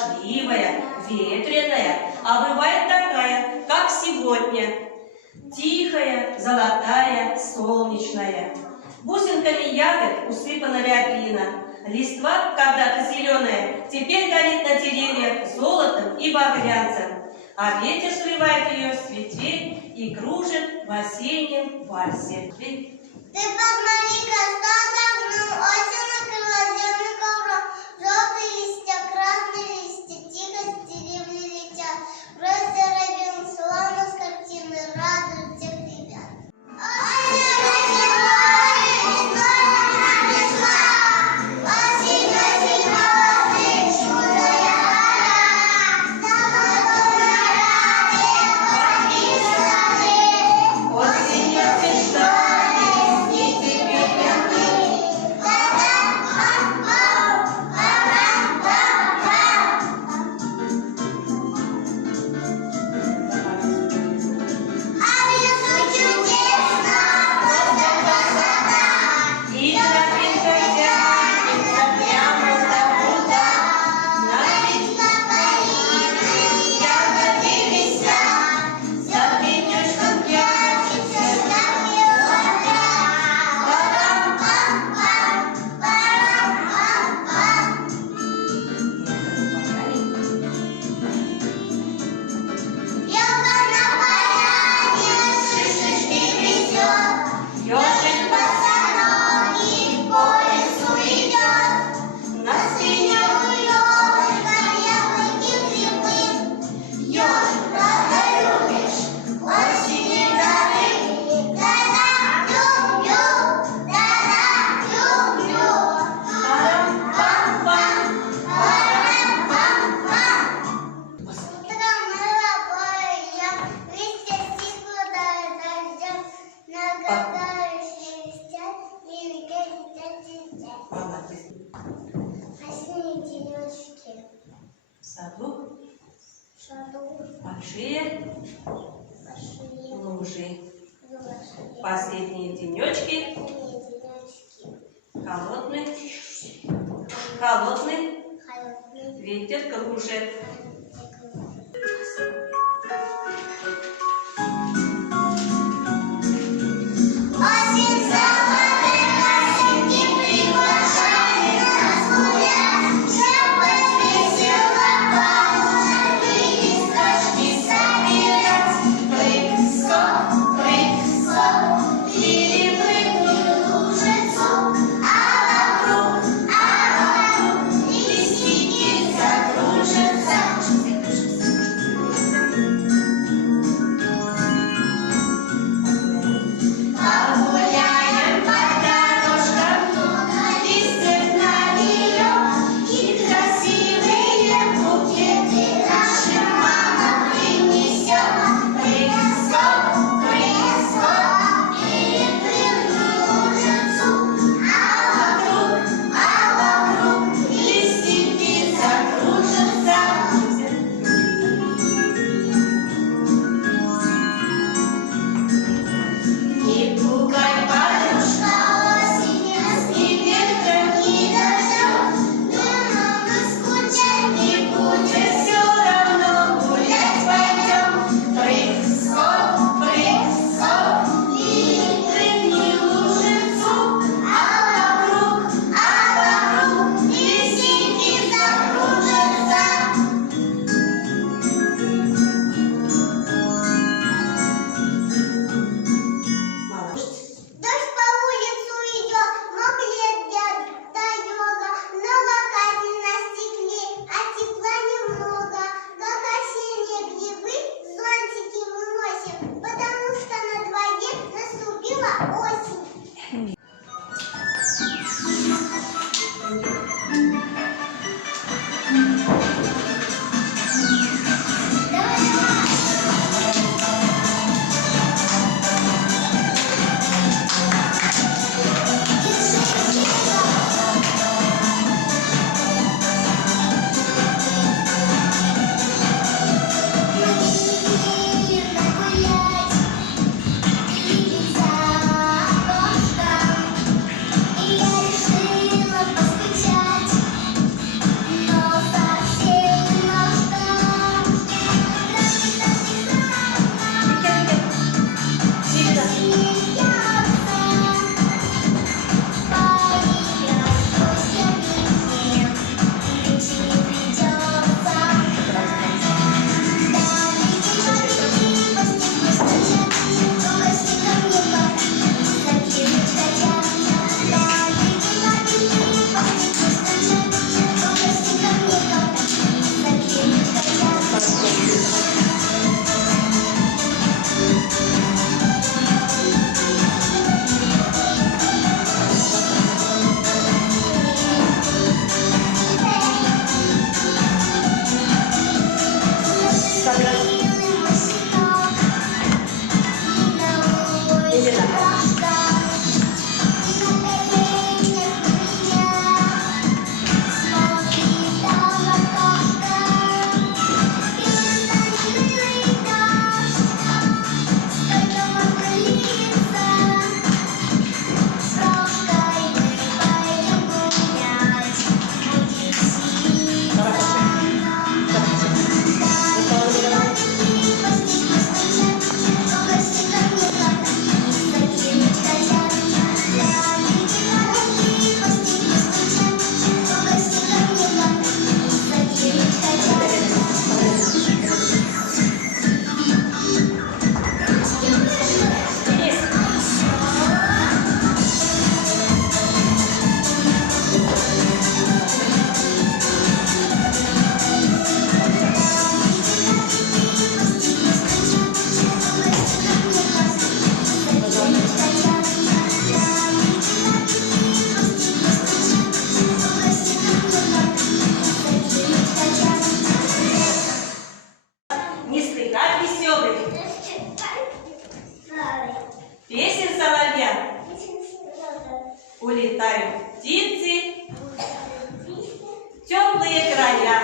дождливая, ветреная, а бывает такая, как сегодня. Тихая, золотая, солнечная. Бусинками ягод усыпана рябина. Листва, когда-то зеленая, теперь горит на деревьях золотом и багрянцем. А ветер срывает ее с ветвей и кружит в осеннем вальсе. Ты посмотри-ка, что за окном, осень накрыла землю ковром. Желтые листья, красные листья, тихо с деревьев летят. Просто рабин, словно с картины, радует всех ребят. Осень пришла, весна пришла. Осень, осень, осень, шумная гора. Западом на раде, подписаны. Осенью пришла. В саду большие лужи. Последние денечки. Холодный ветер кружит. Закружится. улетают птицы в теплые края.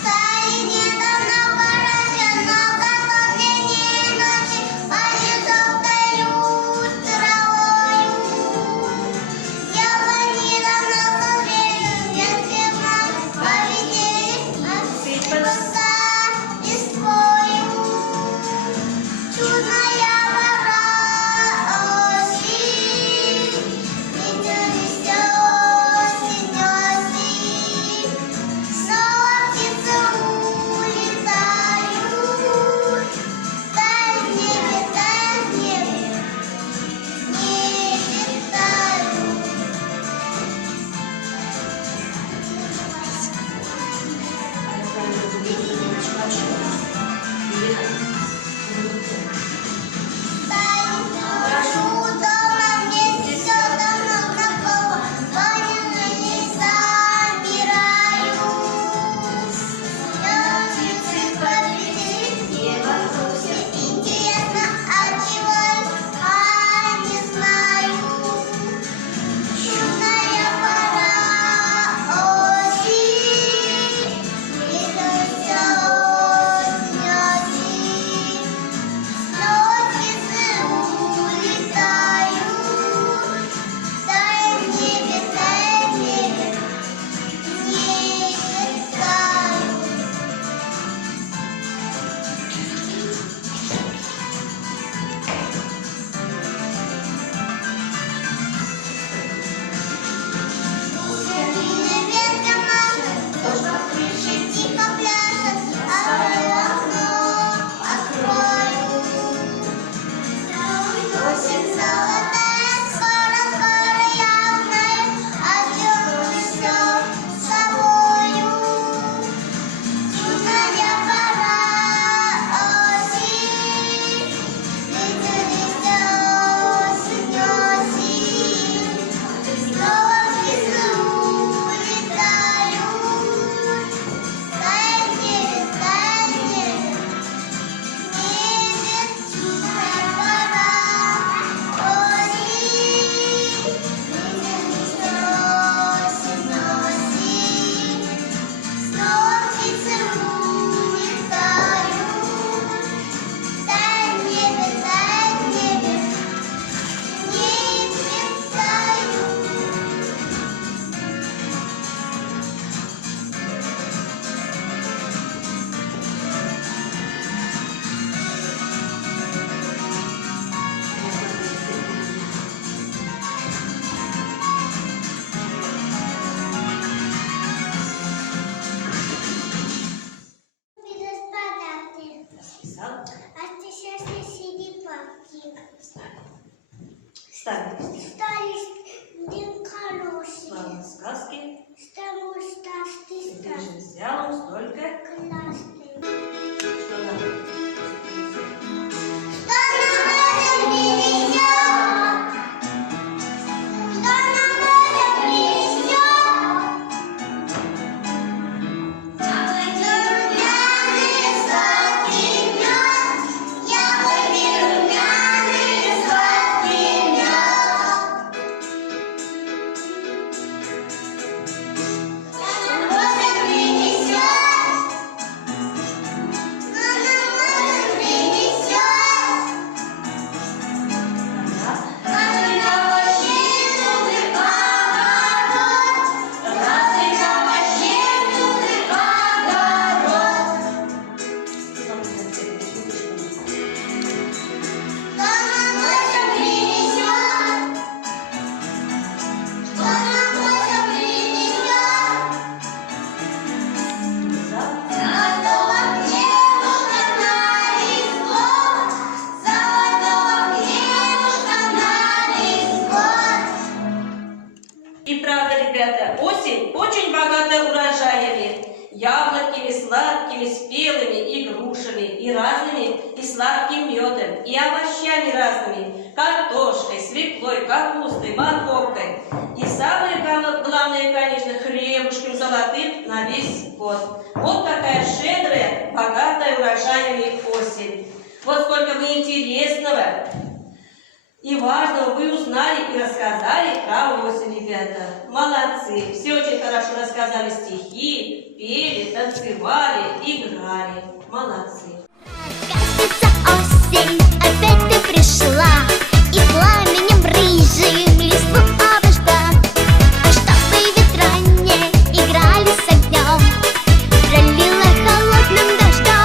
Стали недавно поросята, но готовленнее ночи, они желтают травою. Яблони давно созрели, ветки вновь полетели, осыпаться листвою. Чудная пора осень, ветер несет осень, осень. Снова птицы улетают, тают в небе, не летают. Прошу дома, мне все давно знакомо, ванильные собираюсь. Я птицы победили, небо грустит, интересно, отчего не знаю. Чудная пора осень, ветер осень, осень. Снова птицы улетают, тают в небе, не летают. Зеленые ветки машут, птушка в крыше тихо пляшет, окно открою. Осень золотая, скоро я узнаю, одерну все собою. Чудная пора осень, ветер несет осень, осень. Снова птицы улетают, тают в небе, чудная пора осень, ветер несет осень, осень. Снова птицы улетают, тают в небе, не летают. Расписал. А ты сейчас сидит папки. Ставим Стали дым хороший. слова сказки. Потому что ты Ты стал же взял столько, классный. что надо. Что нам принесет? Что нам принесет? Яблоки румяные, сладкий мед. Яблоки румяные, сладкий мед. Что нам принесет? сладкими, спелыми и грушами, и разными, и сладким медом, и овощами разными, картошкой, свеклой, капустой, морковкой. И самое главное, конечно, хлебушком золотым на весь год. Вот такая щедрая, богатая урожаями осень. Вот сколько вы интересного и важного вы узнали и рассказали про осень, ребята. Молодцы. Все очень хорошо рассказали стихи, пели, танцевали, играли. Молодцы. Кажется, осень, опять ты пришла, и пламенем рыжим листву обожгла. А чтобы ветра не играли с огнем, пролила холодным дождем.